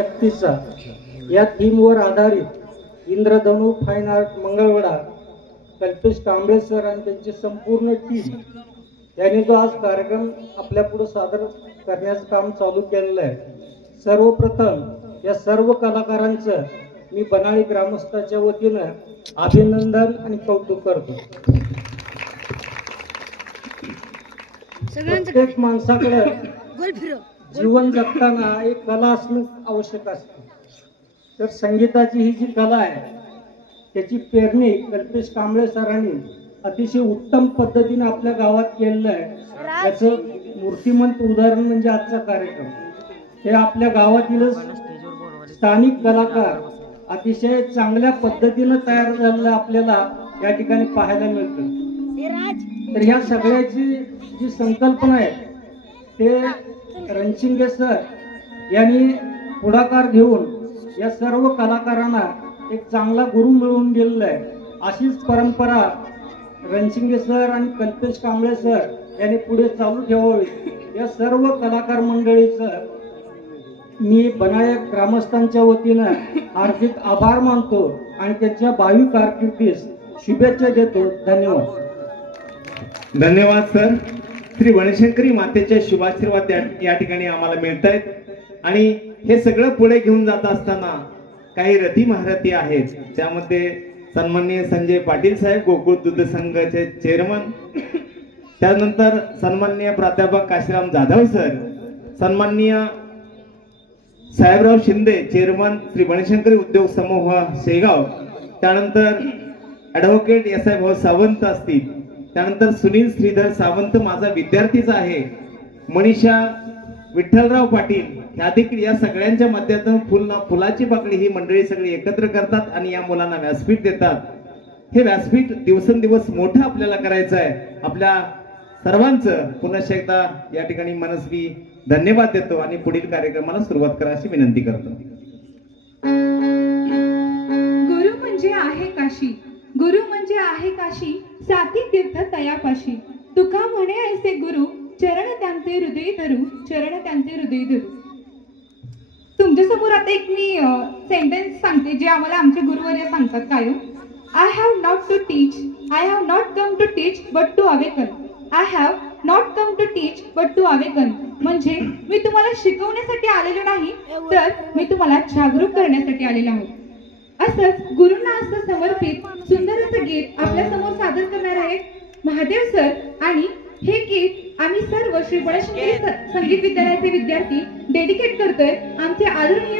शक्तीचा या थीमवर आधारित Indradhanu fine art Mangalwedha Kalpesh Kamble sir आणि त्यांची संपूर्ण टीम यांनी जो आज कार्यक्रम आपल्या पुढे सादर करण्याचं काम चालू केलेलं आहे। सर्वप्रथम या सर्व कलाकारांचं मी बनाळी ग्रामस्थाच्या वतीनं अभिनंदन आणि कौतुक करतो। प्रत्येक माणसाकडे जीवन जगताना एक कला असणं आवश्यक असते। तर संगीताची ही जी कला आहे त्याची पेरणी कल्पेश कांबळे सरांनी अतिशय उत्तम पद्धतीने आपल्या गावात केलेलं आहे। त्याचं मूर्तिमंत उदाहरण म्हणजे आजचा कार्यक्रम। हे आपल्या गावातील स्थानिक कलाकार अतिशय चांगल्या पद्धतीने तयार झालेलं आपल्याला या ठिकाणी पाहायला मिळतं। तर ह्या सगळ्याची जी संकल्पना आहे ते रणशिंगे सर यांनी पुढाकार घेऊन या सर्व कलाकारांना एक चांगला गुरु मिळवून दिलेला आहे। अशीच परंपरा रणशिंगे सर आणि कल्पेश कांबळे सर यांनी पुढे चालू ठेवावी या सर्व कलाकार मंडळीचं मी बनाळी ग्रामस्थांच्या वतीनं हार्दिक आभार मानतो आणि त्याच्या भावी कारकिर्दीस शुभेच्छा देतो। धन्यवाद। धन्यवाद सर। श्री वनशंकरी मातेच्या शुभाशीर्वाद या ठिकाणी आम्हाला मिळत आहेत आणि हे सगळं पुढे घेऊन जात असताना काही रथी महारथी आहेत। त्यामध्ये सन्माननीय संजय पाटील साहेब गोकुळ दूध संघाचे चेअरमन, त्यानंतर सन्माननीय प्राध्यापक काशीराम जाधव सर, सन्माननीय साहेबराव शिंदे चेअरमन श्री वनशंकरी उद्योग समूह शेगाव, त्यानंतर ॲडव्होकेट एस.आय. भाऊ सावंत असतील, त्यानंतर सुनील श्रीधर सावंत माझा विद्यार्थीच आहे, मनीषा विठ्ठलराव पाटील ह्या देखील या सगळ्यांच्या माध्यमातून फुलाची पाकळी ही मंडळी सगळी एकत्र करतात आणि या मुलांना व्यासपीठ देतात। हे व्यासपीठ दिवसेंदिवस मोठं आपल्याला करायचं आहे। आपल्या सर्वांचं पुन्हा एकदा या ठिकाणी मनस्वी धन्यवाद देतो आणि पुढील कार्यक्रमाला सुरुवात करा अशी विनंती करतो। गुरु म्हणजे आहे काशी, गुरु म्हणजे आहे काशी, साती तीर्थ तयापाशी, तुका म्हणे ऐसे गुरु, चरण त्यांचे हृदय धरू, चरण त्यांचे हृदय धरू। तुमच्या समोर आता एक मी सेंटेन्स सांगते जे आम्हाला आमचे गुरुवर्य सांगतात कायम। I have not to teach, I have not come to teach but to awaken, I have not come to teach but to awaken. म्हणजे मी तुम्हाला शिकवण्यासाठी आलेलो नाही तर मी तुम्हाला जागरूक करण्यासाठी आलेलो आहोत। असंच गुरूंना असं समर्पित सुंदर असं गीत आपल्या समोर सादर करणार आहेत महादेव सर आणि हे गीत आम्ही सर्व श्री वनशंकरी संगीत विद्यालयाचे विद्यार्थी डेडिकेट करतोय आमचे आदरणीय